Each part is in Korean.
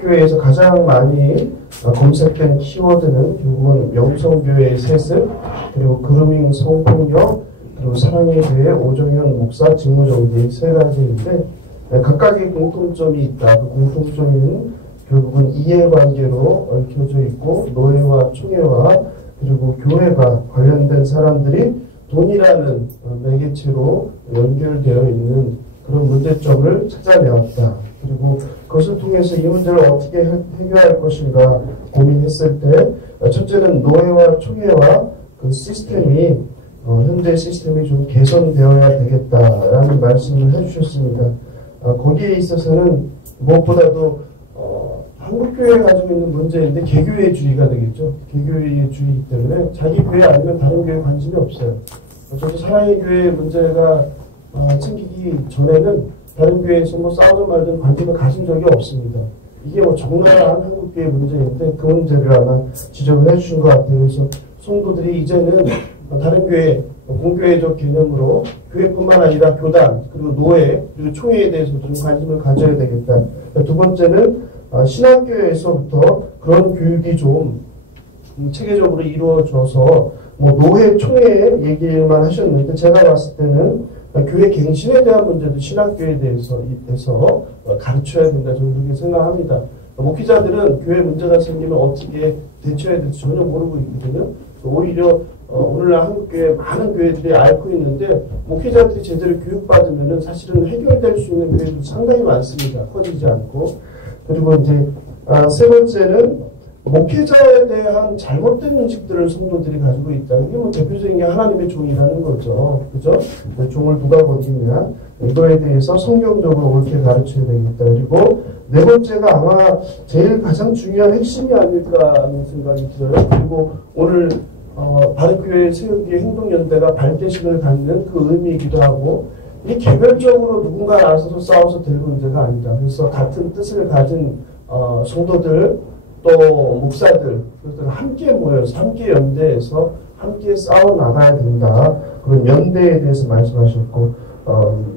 교회에서 가장 많이 검색된 키워드는 결국은 명성교회의 세습, 그리고 그루밍 성폭력, 그리고 사랑의 교회 오정현 목사 직무정지 세 가지인데 각각의 공통점이 있다. 그 공통점은 결국은 이해관계로 얽혀져 있고 노예와 총회와 그리고 교회가 관련된 사람들이 돈이라는 매개체로 연결되어 있는 그런 문제점을 찾아내었다. 그리고 그것을 통해서 이 문제를 어떻게 해결할 것인가 고민했을 때 첫째는 노예와 총회와 그 시스템이 현재 시스템이 좀 개선되어야 되겠다라는 말씀을 해주셨습니다. 거기에 있어서는 무엇보다도 한국교회가 가지고 있는 문제인데 개교회주의가 되겠죠. 개교회주의이기 때문에 자기 교회 아니면 다른 교회에 관심이 없어요. 저도 사랑의 교회 문제가 생기기 전에는 다른 교회에서 뭐 싸우든 말든 관심을 가진 적이 없습니다. 이게 뭐 적나라한 한국교회 문제인데 그 문제를 아마 지적을 해주신 것 같아요. 그래서 성도들이 이제는 다른 교회, 공교회적 개념으로 교회뿐만 아니라 교단, 그리고 노예, 그리고 총회에 대해서 좀 관심을 가져야 되겠다. 두 번째는 신학교에서부터 그런 교육이 좀 체계적으로 이루어져서 뭐 노예, 총회 얘기만 하셨는데 제가 봤을 때는 교회 갱신에 대한 문제도 신학교에 대해서 가르쳐야 된다. 저는 그렇게 생각합니다. 목회자들은 교회 문제가 생기면 어떻게 대처해야 될지 전혀 모르고 있거든요. 오히려 오늘날 한국교회 많은 교회들이 앓고 있는데 목회자들이 제대로 교육받으면 사실은 해결될 수 있는 교회도 상당히 많습니다. 커지지 않고. 그리고 이제 세 번째는 목회자에 대한 잘못된 인식들을 성도들이 가지고 있다. 이게 뭐 대표적인 게 하나님의 종이라는 거죠. 그죠? 종을 누가 건지냐. 이거에 대해서 성경적으로 옳게 가르쳐야 되겠다. 그리고 네 번째가 아마 제일 가장 중요한 핵심이 아닐까 하는 생각이 들어요. 그리고 오늘 바르교회 세우기의 행동연대가 발대식을 갖는 그 의미이기도 하고 이 개별적으로 누군가 나서서 싸워서 될 문제가 아니다. 그래서 같은 뜻을 가진 성도들 또 목사들 그것들 함께 모여서 함께 연대해서 함께 싸워 나가야 된다. 그런 연대에 대해서 말씀하셨고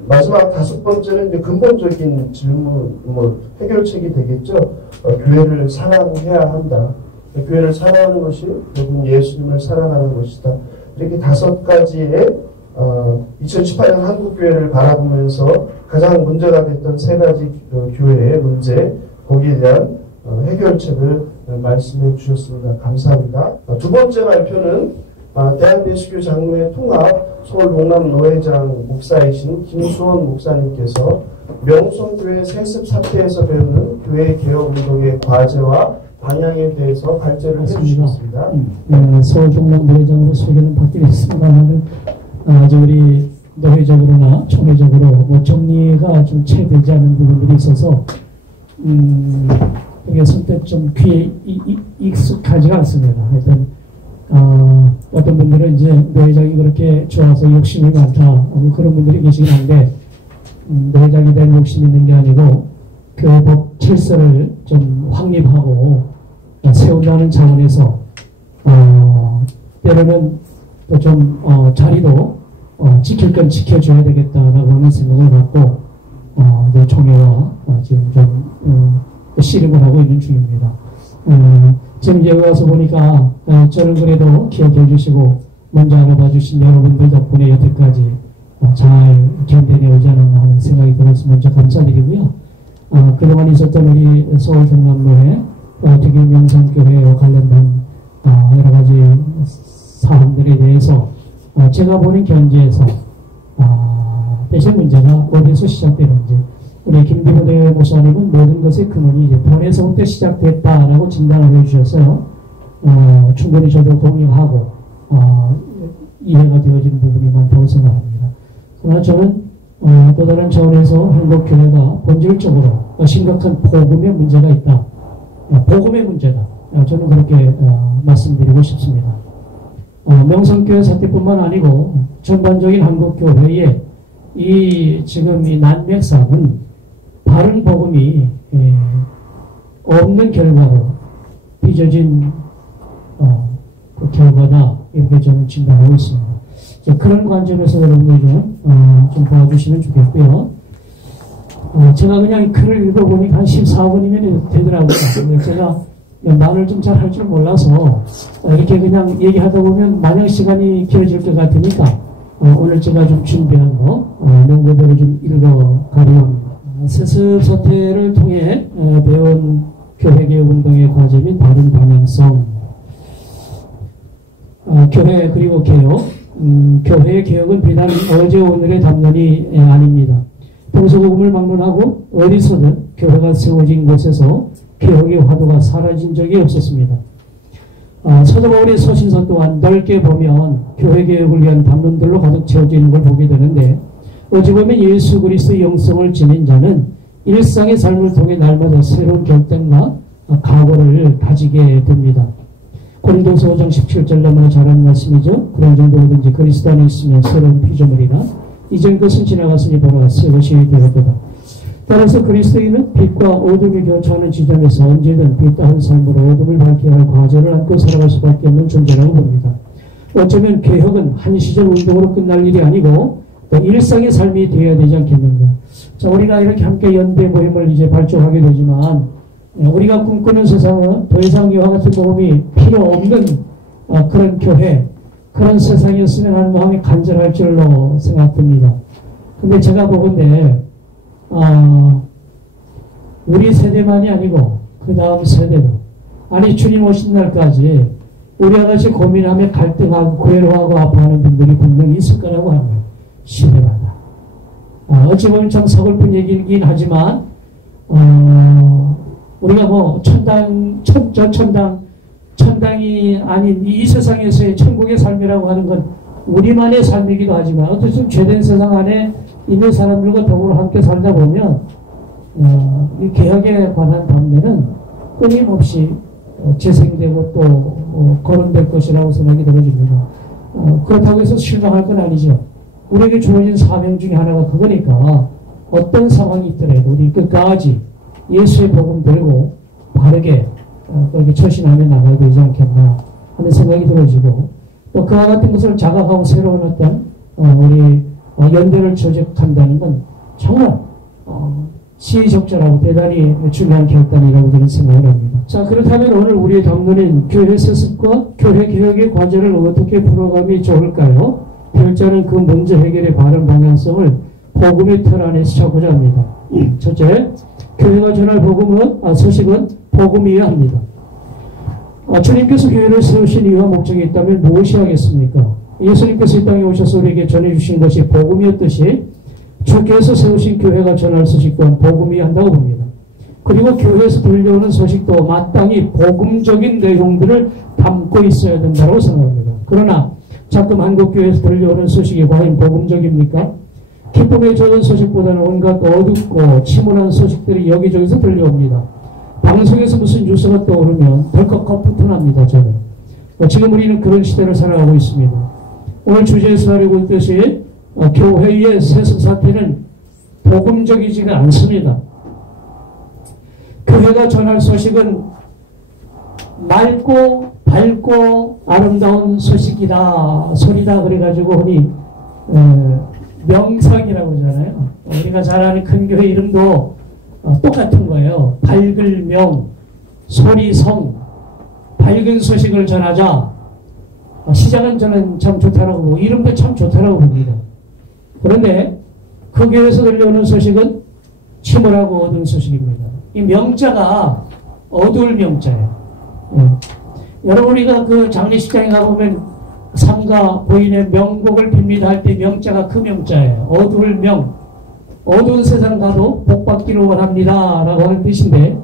마지막 다섯 번째는 이제 근본적인 질문 해결책이 되겠죠. 교회를 사랑해야 한다. 교회를 사랑하는 것이 결국 예수님을 사랑하는 것이다. 이렇게 다섯 가지의 2018년 한국교회를 바라보면서 가장 문제가 됐던 세 가지 교회의 문제 거기에 대한 해결책을 말씀해 주셨습니다. 감사합니다. 두 번째 발표는 대한예수교 장로회 통합 서울 동남 노회장 목사이신 김수원 목사님께서 명성교회 세습 사태에서 배우는 교회 개혁운동의 과제와 방향에 대해서 발제를 해주셨습니다. 서울 동남 노회장으로 소개는 받기로 아직 우리 노회적으로나 총회적으로 뭐 정리가 좀 채되지 않은 부분들이 있어서 이게 선뜻 좀 귀에 익숙하지가 않습니다. 하여튼 어떤 분들은 이제 노회장이 그렇게 좋아서 욕심이 많다 그런 분들이 계시긴 한데 노회장에 대한 욕심이 있는 게 아니고 교회법 질서를 좀 확립하고 세운다는 차원에서 때로는 또 좀 자리도 지킬 건 지켜줘야 되겠다라고 하는 생각을 갖고 이제 총회와 지금 좀 씨름을 하고 있는 중입니다. 지금 여기 와서 보니까 저를 그래도 기억해 주시고 먼저 알아봐 주신 여러분들 덕분에 여태까지 잘 견뎌내 오지 않았나 하는 생각이 들어서 먼저 감사드리고요. 그동안 있었던 우리 서울 동남로회 특히 명성교회와 관련된 여러 가지 사안들에 대해서 제가 보는 견지에서 대신 문제가 어디서 시작되는지 우리 김기부대 목사님은 모든 것의 근원이 이제 본에서부터 시작됐다라고 진단을 해주셔서 충분히 저도 동의하고 이해가 되어지는 부분이 많다고 생각합니다. 그러나 저는 또 다른 차원에서 한국교회가 본질적으로 심각한 복음의 문제가 있다. 복음의 문제다. 저는 그렇게 말씀드리고 싶습니다. 명성교회 사태뿐만 아니고 전반적인 한국교회의 지금 이 난맥상은 바른 복음이 없는 결과로 빚어진 그 결과다 이렇게 저는 진단하고 있습니다. 그런 관점에서 여러분들이 좀 봐주시면 좋겠고요. 제가 그냥 글을 읽어보니까 한 14분이면 되더라고요. 제가 말을 좀 잘 할 줄 몰라서 이렇게 그냥 얘기하다 보면 마냥 시간이 길어질 것 같으니까 오늘 제가 좀 준비한 거 명고대로 좀 읽어가려 합니다. 세습서태를 통해 배운 교회개혁운동의 과제 및 바른 방향성, 교회 그리고 개혁. 교회의 개혁은 비단 어제 오늘의 담론이 아닙니다. 동서고금을 막론하고 어디서든 교회가 세워진 곳에서 개혁의 화두가 사라진 적이 없었습니다. 사도 바울의 서신서 또한 넓게 보면 교회 개혁을 위한 담론들로 가득 채워져 있는 걸 보게 되는데, 어찌 보면 예수 그리스도의 영성을 지닌 자는 일상의 삶을 통해 날마다 새로운 결단과 각오를 가지게 됩니다. 고린도서 5장 17절 너무나 잘 아는 말씀이죠. 그런 정도든지 그리스도 안에 있으면 새로운 피조물이라 이전 것은 지나갔으니 보라 새 것이 되었도다. 따라서 그리스도인은 빛과 어둠이 교차하는 지점에서 언제든 빛다한 삶으로 어둠을 밝혀야 할 과제를 안고 살아갈 수밖에 없는 존재라고 봅니다. 어쩌면 개혁은 한 시절 운동으로 끝날 일이 아니고 또 일상의 삶이 되어야 되지 않겠는가. 자, 우리가 이렇게 함께 연대 모임을 이제 발족하게 되지만 우리가 꿈꾸는 세상은 더 이상 이와 같은 모험이 필요 없는 그런 교회, 그런 세상이었으면 하는 마음이 간절할 줄로 생각됩니다. 근데 제가 보건대 우리 세대만이 아니고 그 다음 세대도, 아니 주님 오신 날까지 우리와 같이 고민하며 갈등하고 괴로워하고 아파하는 분들이 분명히 있을 거라고 하는 거예요. 시대마다. 어찌 보면 참 서글픈 얘기이긴 하지만 우리가 뭐 천당이 아닌 이 세상에서의 천국의 삶이라고 하는 건 우리만의 삶이기도 하지만 어쨌든 죄된 세상 안에 있는 사람들과 더불어 함께 살다 보면 이 개혁에 관한 담론은 끊임없이 재생되고 또 거론될 것이라고 생각이 들어집니다. 그렇다고 해서 실망할 건 아니죠. 우리에게 주어진 사명 중에 하나가 그거니까 어떤 상황이 있더라도 우리 끝까지 예수의 복음 들고 바르게 그렇게 처신하며 나가야 되지 않겠나 하는 생각이 들어지고, 또 그와 같은 것을 자각하고 새로운 어떤 우리 연대를 조직한다는 건 정말 시의적절하고 대단히 중요한 결단이라고 저는 생각을 합니다. 자, 그렇다면 오늘 우리의 담론인 교회 세습과 교회 개혁의 과제를 어떻게 풀어가면 좋을까요? 별자는 그 문제 해결의 바른 방향성을 복음의 틀 안에서 찾고자 합니다. 첫째, 교회가 전할 소식은 복음이어야 합니다. 주님께서 교회를 세우신 이유와 목적이 있다면 무엇이 하겠습니까? 예수님께서 이 땅에 오셔서 우리에게 전해주신 것이 복음이었듯이 주께서 세우신 교회가 전할 소식 또한 복음이어야 한다고 봅니다. 그리고 교회에서 들려오는 소식도 마땅히 복음적인 내용들을 담고 있어야 된다고 생각합니다. 그러나 자꾸 한국교회에서 들려오는 소식이 과연 복음적입니까? 기쁨에 좋은 소식보다는 온갖 어둡고 침울한 소식들이 여기저기서 들려옵니다. 방송에서 무슨 뉴스가 떠오르면 덜컥 거푸터납니다. 저는 지금 우리는 그런 시대를 살아가고 있습니다. 오늘 주제에서 하려고 했듯이 교회의 세습 사태는 복음적이지가 않습니다. 교회가 전할 소식은 맑고 밝고 아름다운 소식이다, 소리다 그래가지고 흔히 명상이라고 하잖아요. 우리가 잘 아는 큰 교회 이름도 똑같은 거예요. 밝을 명, 소리성, 밝은 소식을 전하자. 시작은 저는 참 좋다라고 보고 이름도 참 좋다라고 봅니다. 그런데 그 교회에서 들려오는 소식은 침울하고 어두운 소식입니다. 이 명자가 어두울 명자예요. 여러분 우리가 그 장례식장에 가보면 삼가 보인의 명복을 빕니다 할 때 명자가 그 명자예요. 어두울 명, 어두운 세상 가도 복받기를 원합니다 라고 하는 뜻인데,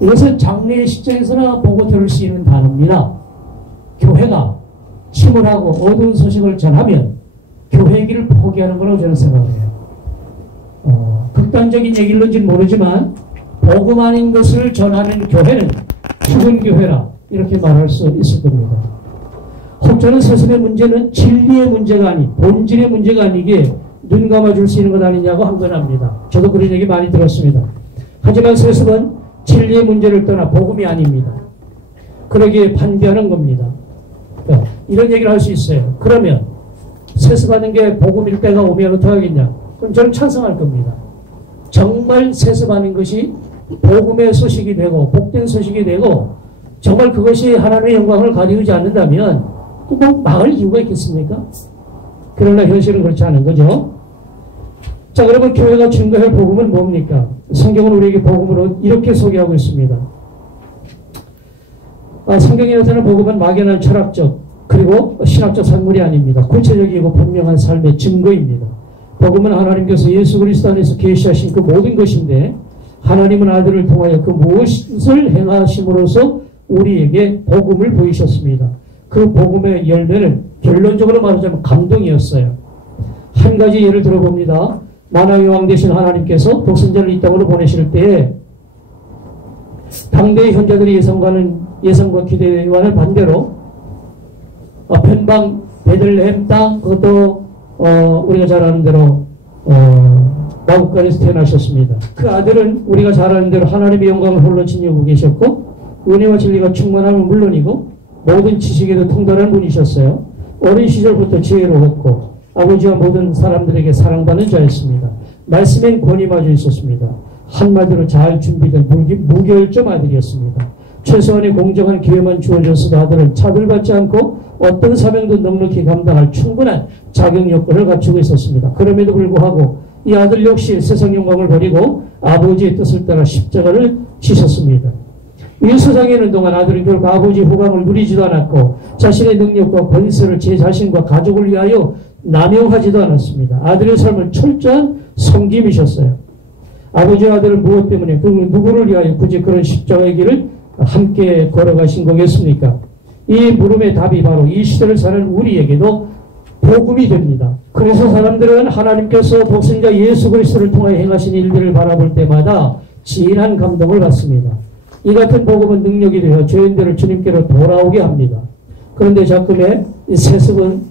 이것은 장례식장에서나 보고 들을 수 있는 단어입니다. 교회가 침울하고 어두운 소식을 전하면 교회의 길을 포기하는 거라고 저는 생각해요. 극단적인 얘기일런지는 모르지만 복음 아닌 것을 전하는 교회는 죽은 교회라 이렇게 말할 수 있을 겁니다. 혹자는 세습의 문제는 진리의 문제가 아닌 본질의 문제가 아니기에 눈 감아줄 수 있는 것 아니냐고 항변합니다. 저도 그런 얘기 많이 들었습니다. 하지만 세습은 진리의 문제를 떠나 복음이 아닙니다. 그러기에 반대하는 겁니다. 이런 얘기를 할 수 있어요. 그러면 세습하는 게 복음일 때가 오면 어떻게 하겠냐? 그럼 저는 찬성할 겁니다. 정말 세습하는 것이 복음의 소식이 되고 복된 소식이 되고 정말 그것이 하나님의 영광을 가리우지 않는다면 뭐 막을 이유가 있겠습니까? 그러나 현실은 그렇지 않은 거죠. 자, 그러면 교회가 증거할 복음은 뭡니까? 성경은 우리에게 복음으로 이렇게 소개하고 있습니다. 성경에 나타나는 복음은 막연한 철학적 그리고 신학적 산물이 아닙니다. 구체적이고 분명한 삶의 증거입니다. 복음은 하나님께서 예수 그리스도 안에서 계시하신 그 모든 것인데 하나님은 아들을 통하여 그 무엇을 행하심으로써 우리에게 복음을 보이셨습니다. 그 복음의 열매는 결론적으로 말하자면 감동이었어요. 한 가지 예를 들어봅니다. 만왕의 왕 되신 하나님께서 독생자를 이 땅으로 보내실 때에 당대의 현자들의 예상과 기대와는 반대로 변방 베들레헴 땅 그것도 우리가 잘 아는 대로 마국간에서 태어나셨습니다. 그 아들은 우리가 잘 아는 대로 하나님의 영광을 홀로 지니고 계셨고 은혜와 진리가 충만함은 물론이고 모든 지식에도 통달한 분이셨어요. 어린 시절부터 지혜로웠고 아버지와 모든 사람들에게 사랑받는 자였습니다. 말씀엔 권위마저 있었습니다. 한마디로 잘 준비된 무결점 아들이었습니다. 최소한의 공정한 기회만 주어졌어도 아들은 차별받지 않고 어떤 사명도 넉넉히 감당할 충분한 자격 요건을 갖추고 있었습니다. 그럼에도 불구하고 이 아들 역시 세상 영광을 버리고 아버지의 뜻을 따라 십자가를 지셨습니다. 이 세상에 있는 동안 아들은 결국 아버지 후광을 누리지도 않았고 자신의 능력과 권세를 제 자신과 가족을 위하여 남용하지도 않았습니다. 아들의 삶은 철저한 섬김이셨어요. 아버지와 아들은 무엇 때문에 그 누구를 위하여 굳이 그런 십자가의 길을 함께 걸어가신 거겠습니까? 이 물음의 답이 바로 이 시대를 사는 우리에게도 복음이 됩니다. 그래서 사람들은 하나님께서 독생자 예수 그리스도를 통하여 행하신 일들을 바라볼 때마다 진한 감동을 받습니다. 이 같은 복음은 능력이 되어 죄인들을 주님께로 돌아오게 합니다. 그런데 자꾸의 세습은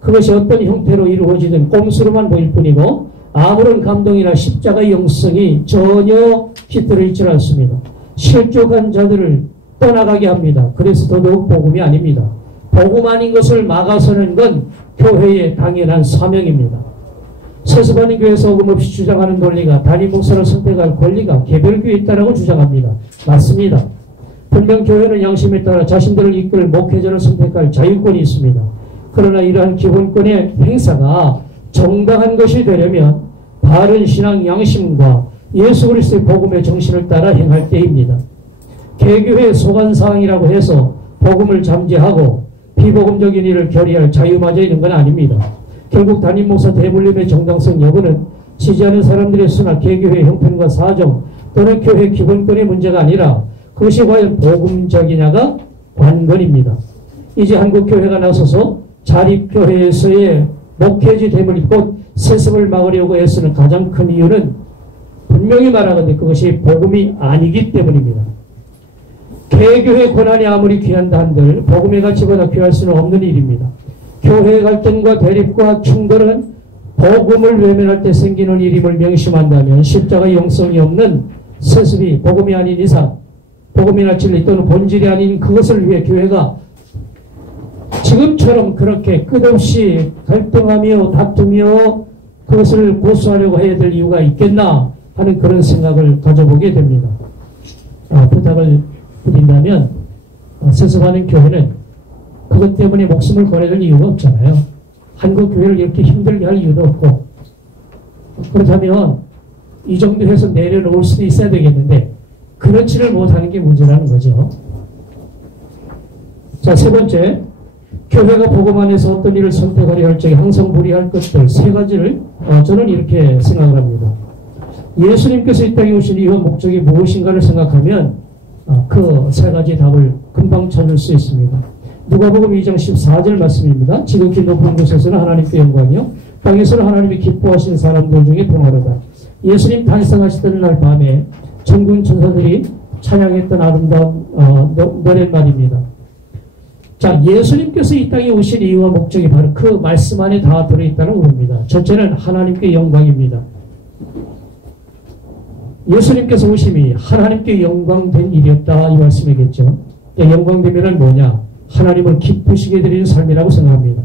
그것이 어떤 형태로 이루어지든 꼼수로만 보일 뿐이고 아무런 감동이나 십자가의 영성이 전혀 깃들어 있지 않습니다. 실족한 자들을 떠나가게 합니다. 그래서 더더욱 복음이 아닙니다. 복음 아닌 것을 막아서는 건 교회의 당연한 사명입니다. 세습하는 교회에서 어김없이 주장하는 논리가 단임 목사를 선택할 권리가 개별교회에 있다고 주장합니다. 맞습니다. 분명 교회는 양심에 따라 자신들을 이끌 목회자를 선택할 자유권이 있습니다. 그러나 이러한 기본권의 행사가 정당한 것이 되려면 바른 신앙 양심과 예수 그리스도의 복음의 정신을 따라 행할 때입니다. 개교회의 소관사항이라고 해서 복음을 잠재하고 비복음적인 일을 결의할 자유마저 있는 건 아닙니다. 결국 담임 목사 대물림의 정당성 여부는 지지하는 사람들의 수나 개교회의 형편과 사정 또는 교회 기본권의 문제가 아니라 그것이 과연 복음적이냐가 관건입니다. 이제 한국교회가 나서서 자립교회에서의 목회지 대물림 곧 세습을 막으려고 애쓰는 가장 큰 이유는 분명히 말하건대 그것이 복음이 아니기 때문입니다. 개교회 권한이 아무리 귀한다 한들 복음의 가치보다 귀할 수는 없는 일입니다. 교회 갈등과 대립과 충돌은 복음을 외면할 때 생기는 일임을 명심한다면 십자가의 영성이 없는 세습이 복음이 아닌 이상 복음이나 진리 또는 본질이 아닌 그것을 위해 교회가 지금처럼 그렇게 끝없이 갈등하며 다투며 그것을 고수하려고 해야 될 이유가 있겠나 하는 그런 생각을 가져보게 됩니다. 부탁을 드린다면 세습하는 교회는 그것 때문에 목숨을 걸어야 될 이유가 없잖아요. 한국 교회를 이렇게 힘들게 할 이유도 없고 그렇다면 이 정도 해서 내려놓을 수도 있어야 되겠는데 그렇지를 못하는 게 문제라는 거죠. 자, 세 번째, 교회가 복음 안에서 어떤 일을 선택하려 할 적에 항상 불이할 것들 세 가지를 저는 이렇게 생각을 합니다. 예수님께서 이 땅에 오신 이유와 목적이 무엇인가를 생각하면 그 세 가지 답을 금방 찾을 수 있습니다. 누가복음 2장 14절 말씀입니다. 지극히 높은 곳에서는 하나님께 영광이요 땅에서는 하나님이 기뻐하신 사람들 중에 평화로다. 예수님 탄생하시던 날 밤에 천군 천사들이 찬양했던 아름다운 노랫말입니다. 자, 예수님께서 이 땅에 오신 이유와 목적이 바로 그 말씀 안에 다 들어있다는 겁니다. 첫째는 하나님께 영광입니다. 예수님께서 오심이 하나님께 영광된 일이었다 이 말씀이겠죠. 영광되면은 뭐냐? 하나님을 기쁘시게 드리는 삶이라고 생각합니다.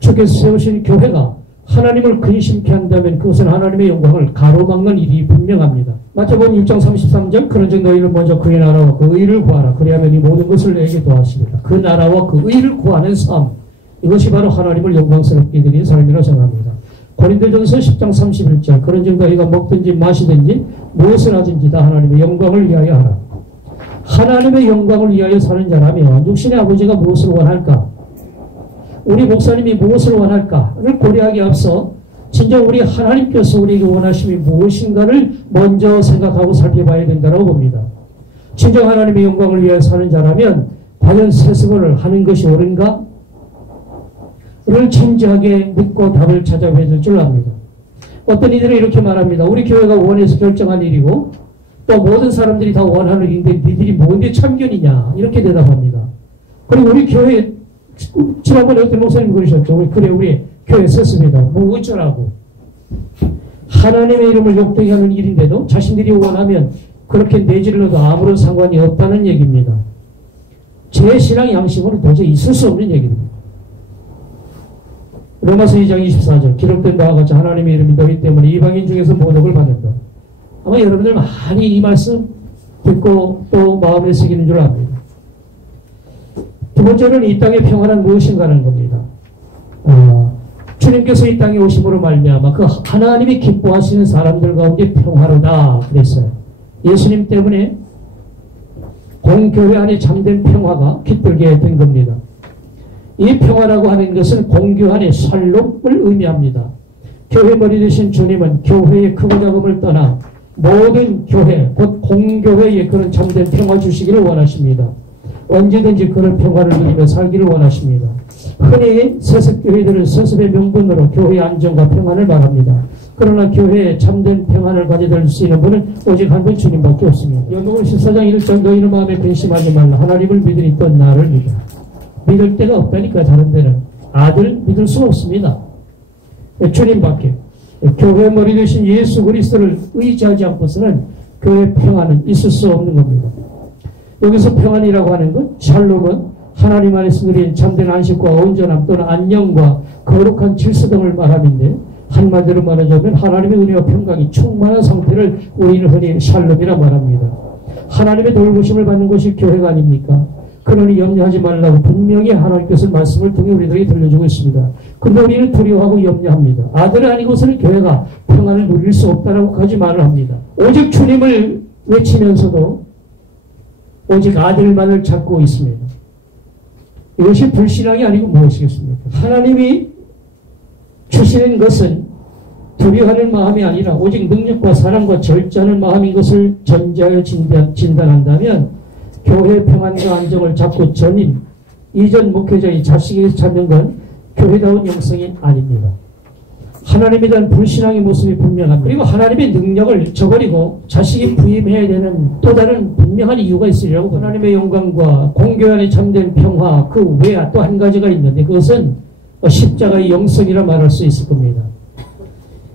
주께서 세우신 교회가 하나님을 근심케 한다면 그것은 하나님의 영광을 가로막는 일이 분명합니다. 마태복음 6장 33절 그런즉 너희를 먼저 그의 나라와 그 의를 구하라. 그리하면 이 모든 것을 내게 더하시리라. 그 나라와 그 의를 구하는 삶, 이것이 바로 하나님을 영광스럽게 드리는 삶이라고 생각합니다. 고린도전서 10장 31절 그런즉 너희가 먹든지 마시든지 무엇을 하든지 다 하나님의 영광을 위하여 하라. 하나님의 영광을 위하여 사는 자라면 육신의 아버지가 무엇을 원할까? 우리 목사님이 무엇을 원할까를 고려하기 앞서 진정 우리 하나님께서 우리에게 원하심이 무엇인가를 먼저 생각하고 살펴봐야 된다고 봅니다. 진정 하나님의 영광을 위하여 사는 자라면 과연 세습을 하는 것이 옳은가? 를 진지하게 묻고 답을 찾아야 될 줄 압니다. 어떤 이들은 이렇게 말합니다. 우리 교회가 원해서 결정한 일이고 또 모든 사람들이 다 원하는 일인데 니들이 뭔데 참견이냐 이렇게 대답합니다. 그리고 우리 교회 지난번에 어떤 목사님이 그러셨죠. 우리 교회 썼습니다. 뭐 어쩌라고. 하나님의 이름을 욕되게 하는 일인데도 자신들이 원하면 그렇게 내질러도 아무런 상관이 없다는 얘기입니다. 제 신앙 양심으로 도저히 있을 수 없는 얘기입니다. 로마서 2장 24절 기록된 바와 같이 하나님의 이름이 너희 때문에 이방인 중에서 모독을 받는다. 아마 여러분들 많이 이 말씀 듣고 또 마음에 새기는 줄 압니다. 두 번째는 이 땅의 평화는 무엇인가 하는 겁니다. 주님께서 이 땅에 오심으로 말미암아 그 하나님이 기뻐하시는 사람들 가운데 평화로다 그랬어요. 예수님 때문에 공교회 안에 참된 평화가 깃들게 된 겁니다. 이 평화라고 하는 것은 공교 안의 샬롬을 의미합니다. 교회 머리 되신 주님은 교회의 크고 작음을 떠나 모든 교회, 곧 공교회에 그런 참된 평화 주시기를 원하십니다. 언제든지 그런 평화를 누리며 살기를 원하십니다. 흔히 세습교회들은 세습의 명분으로 교회의 안정과 평안을 말합니다. 그러나 교회에 참된 평안을 가져다 수 있는 분은 오직 한 분 주님밖에 없습니다. 요한복음 14장 1절 너희는 마음에 근심하지 말라. 하나님을 믿으니 또 나를 믿어. 믿을 데가 없다니까 다른 데는. 아들 믿을 수 없습니다. 주님밖에. 교회 머리 되신 예수 그리스도를 의지하지 않고서는 교회 평안은 있을 수 없는 겁니다. 여기서 평안이라고 하는 것, 샬롬은 하나님 안에서 누린 참된 안식과 온전함 또는 안녕과 거룩한 질서 등을 말함인데 한마디로 말하자면 하나님의 은혜와 평강이 충만한 상태를 우리는 흔히 샬롬이라 말합니다. 하나님의 돌보심을 받는 것이 교회가 아닙니까? 그러니 염려하지 말라고 분명히 하나님께서 말씀을 통해 우리들에게 들려주고 있습니다. 근데 우리는 두려워하고 염려합니다. 아들 아니고서는 교회가 평안을 누릴 수 없다라고 하지 말을 합니다. 오직 주님을 외치면서도 오직 아들만을 찾고 있습니다. 이것이 불신앙이 아니고 무엇이겠습니까? 하나님이 주시는 것은 두려워하는 마음이 아니라 오직 능력과 사랑과 절제하는 마음인 것을 전제하여 진단한다면 교회의 평안과 안정을 자꾸 전임, 이전 목회자의 자식에게 찾는 건 교회다운 영성이 아닙니다. 하나님에 대한 불신앙의 모습이 분명합니다. 그리고 하나님의 능력을 저버리고 자식이 부임해야 되는 또 다른 분명한 이유가 있으리라고 하나님의 영광과 공교 안에 참된 평화 그 외에 또 한 가지가 있는데 그것은 십자가의 영성이라 말할 수 있을 겁니다.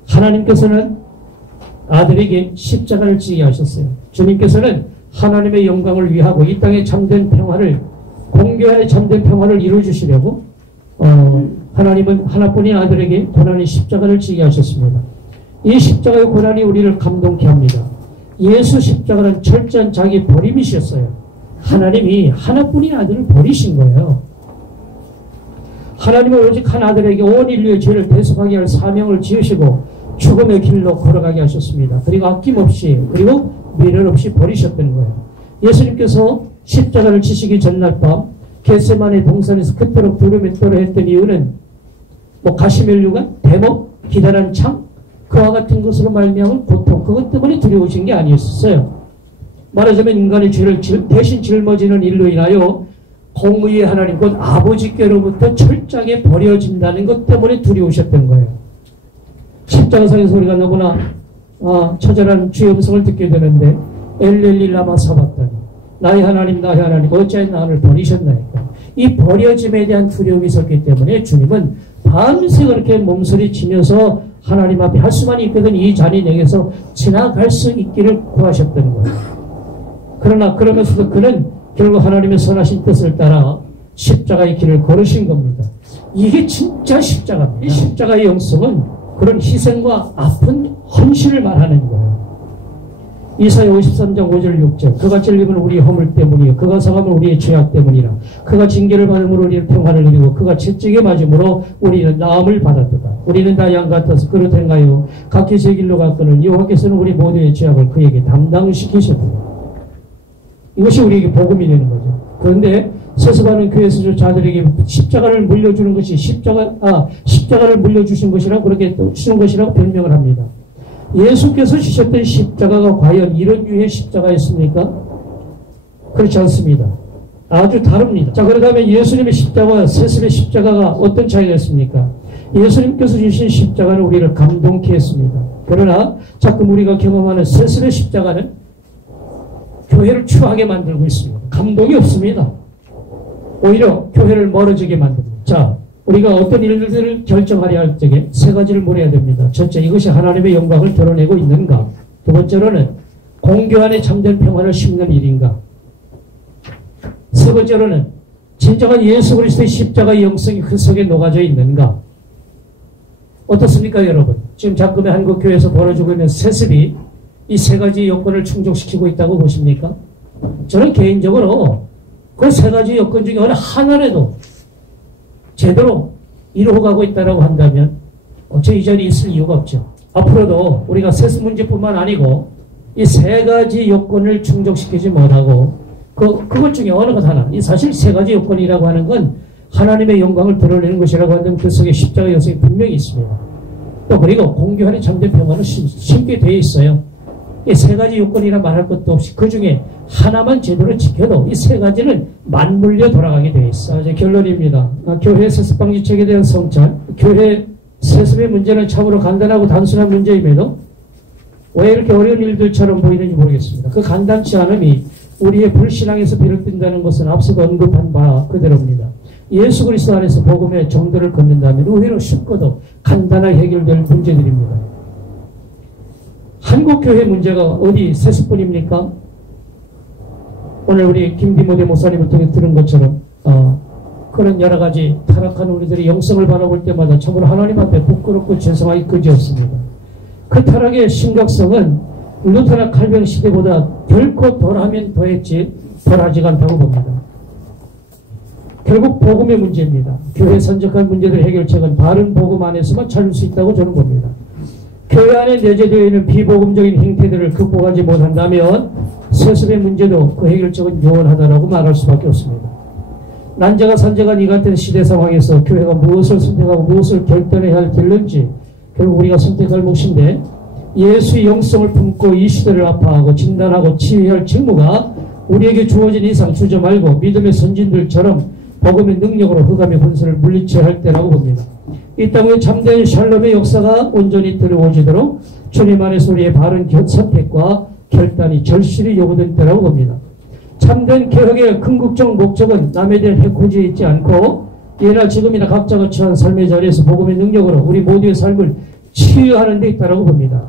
하나님께서는 아들에게 십자가를 지게 하셨어요. 주님께서는 하나님의 영광을 위하고 이 땅에 참된 평화를 공교 안에 참된 평화를 이루어주시려고 하나님은 하나뿐인 아들에게 고난의 십자가를 지게 하셨습니다. 이 십자가의 고난이 우리를 감동케 합니다. 예수 십자가는 철저한 자기 버림이셨어요. 하나님이 하나뿐인 아들을 버리신 거예요. 하나님은 오직 한 아들에게 온 인류의 죄를 대속하게 할 사명을 지으시고 죽음의 길로 걸어가게 하셨습니다. 그리고 아낌없이 그리고 미련 없이 버리셨던 거예요. 예수님께서 십자가를 지시기 전날 밤 겟세마네 동산에서 그토록 두려움에 떨어했던 이유는 가시멜류관, 대목, 기다란 창 그와 같은 것으로 말미암은 고통 그것 때문에 두려우신 게 아니었어요. 말하자면 인간의 죄를 대신 짊어지는 일로 인하여 공의의 하나님 곧 아버지께로부터 철저하게 버려진다는 것 때문에 두려우셨던 거예요. 십자가상에서 우리가 너무나 처절한 주의 음성을 듣게 되는데 엘렐리 라마 사바다니 나의 하나님 어찌하여 나를 버리셨나이까. 이 버려짐에 대한 두려움이 있었기 때문에 주님은 밤새 그렇게 몸소리치면서 하나님 앞에 할 수만 있거든 이 잔인에게서 지나갈 수 있기를 구하셨던 거예요. 그러나 그러면서도 그는 결국 하나님의 선하신 뜻을 따라 십자가의 길을 걸으신 겁니다. 이게 진짜 십자가입니다. 이 십자가의 영성은 그런 희생과 아픈 헌신을 말하는 거예요. 이사야 53장 5절 6절 그가 찔림은 우리의 허물 때문이요 그가 상함은 우리의 죄악 때문이라 그가 징계를 받음으로 우리는 평화를 누리고 그가 채찍에 맞음으로 우리는 나음을 받았도다. 우리는 다 양 같아서 그릇 행하여 각기 제 길로 갔거늘 여호와께서는 우리 모두의 죄악을 그에게 담당시키셨다. 이것이 우리에게 복음이 되는 거죠. 그런데 세습하는 교회 자들에게 십자가를 물려주는 것이 십자가를 물려주신 것이라고 그렇게 또 주신 것이라고 변명을 합니다. 예수께서 지셨던 십자가가 과연 이런 유의 십자가였습니까? 그렇지 않습니다. 아주 다릅니다. 자, 그러다면 예수님의 십자가와 세습의 십자가가 어떤 차이가 있습니까? 예수님께서 주신 십자가는 우리를 감동케 했습니다. 그러나 자꾸 우리가 경험하는 세습의 십자가는 교회를 추하게 만들고 있습니다. 감동이 없습니다. 오히려 교회를 멀어지게 만듭니다. 자, 우리가 어떤 일들을 결정하려 할 적에 세 가지를 물어야 됩니다. 첫째, 이것이 하나님의 영광을 드러내고 있는가? 두 번째로는 공교 안에 참된 평화를 심는 일인가? 세 번째로는 진정한 예수 그리스도의 십자가의 영성이 그 속에 녹아져 있는가? 어떻습니까, 여러분? 지금 자금의 한국교회에서 벌어지고 있는 세습이 이 세 가지 여건을 충족시키고 있다고 보십니까? 저는 개인적으로 그 세 가지 여건 중에 어느 하나라도 제대로 이루어가고 있다고 한다면 저 이 자리에 있을 이유가 없죠. 앞으로도 우리가 세습 문제뿐만 아니고 이 세 가지 여건을 충족시키지 못하고 그것 중에 어느 것 하나, 이 사실 세 가지 여건이라고 하는 건 하나님의 영광을 드러내는 것이라고 한다면 그 속에 십자가 영성이 분명히 있습니다. 또 그리고 공교 안에 참된 평화는 심게 되어 있어요. 이 세 가지 요건이라 말할 것도 없이 그 중에 하나만 제대로 지켜도 이 세 가지는 맞물려 돌아가게 되어 있어. 이제 결론입니다. 교회 세습방지책에 대한 성찰. 교회 세습의 문제는 참으로 간단하고 단순한 문제임에도 왜 이렇게 어려운 일들처럼 보이는지 모르겠습니다. 그 간단치 않음이 우리의 불신앙에서 비롯된다는 것은 앞서 언급한 바 그대로입니다. 예수 그리스도 안에서 복음의 정도를 걷는다면 의외로 쉽고도 간단하게 해결될 문제들입니다. 한국교회 문제가 어디 세습뿐입니까? 오늘 우리 김디모데 목사님을 통해 들은 것처럼 그런 여러 가지 타락한 우리들의 영성을 바라볼 때마다 참으로 하나님 앞에 부끄럽고 죄송하기 그지없습니다. 그 타락의 심각성은 루터나 칼뱅 시대보다 결코 덜하면 더했지 덜하지가 않다고 봅니다. 결국 복음의 문제입니다. 교회 선적한 문제들 해결책은 바른 복음 안에서만 찾을 수 있다고 저는 봅니다. 교회 안에 내재되어 있는 비복음적인 행태들을 극복하지 못한다면 세습의 문제도 그 해결책은 요원하다라고 말할 수밖에 없습니다. 난자가 산자가 이 같은 시대 상황에서 교회가 무엇을 선택하고 무엇을 결단해야 할 길인지 결국 우리가 선택할 몫인데 예수의 영성을 품고 이 시대를 아파하고 진단하고 치유해야 할 직무가 우리에게 주어진 이상 주저 말고 믿음의 선진들처럼 복음의 능력으로 흑암의 혼선을 물리쳐야 할 때라고 봅니다. 이 땅에 참된 샬롬의 역사가 온전히 들어오지도록 주님 안에서 우리의 바른 선택과 결단이 절실히 요구된 때라고 봅니다. 참된 개혁의 궁극적 목적은 남에 대한 해코지에 있지 않고 예나 지금이나 각자가 처한 삶의 자리에서 복음의 능력으로 우리 모두의 삶을 치유하는 데 있다고 봅니다.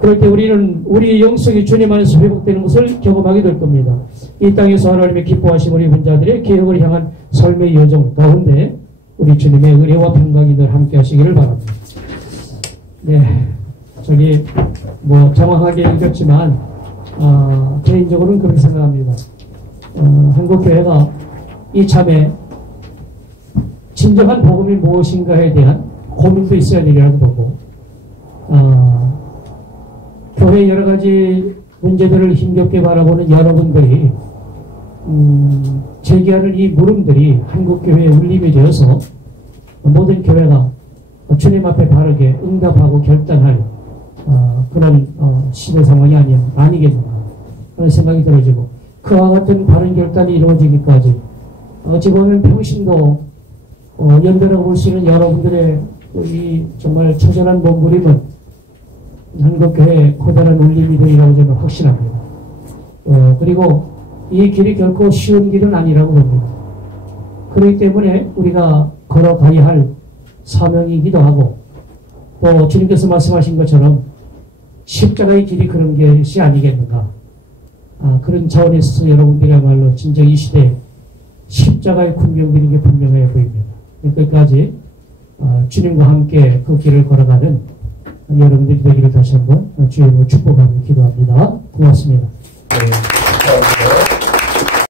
그럴 때 우리는 우리의 영성이 주님 안에서 회복되는 것을 경험하게 될 겁니다. 이 땅에서 하나님의 기뻐하심 우리 분자들의 개혁을 향한 삶의 여정 가운데 우리 주님의 의뢰와 평강이 늘 함께 하시기를 바랍니다. 네, 저기 장황하게 읽었지만 개인적으로는 그렇게 생각합니다. 한국교회가 이참에 진정한 복음이 무엇인가에 대한 고민도 있어야 되리라고 보고 교회 여러 가지 문제들을 힘겹게 바라보는 여러분들이 제기하는 이 물음들이 한국교회의 울림이 되어서 모든 교회가 주님 앞에 바르게 응답하고 결단할 그런 시대 상황이 아니겠는가 그런 생각이 들어지고 그와 같은 바른 결단이 이루어지기까지 어찌 보면 평신도 연대라고 볼 수 있는 여러분들의 이 정말 처절한 몸부림은 한국교회의 커다란 울림이 되리라고 저는 확신합니다. 그리고 이 길이 결코 쉬운 길은 아니라고 봅니다. 그렇기 때문에 우리가 걸어가야 할 사명이기도 하고 또 주님께서 말씀하신 것처럼 십자가의 길이 그런 것이 아니겠는가. 그런 차원에서 여러분들이야말로 진정 이 시대에 십자가의 군병들인 게 분명해 보입니다. 끝까지 주님과 함께 그 길을 걸어가는 여러분들이 되기를 다시 한번 주님으로 축복하며 기도합니다. 고맙습니다.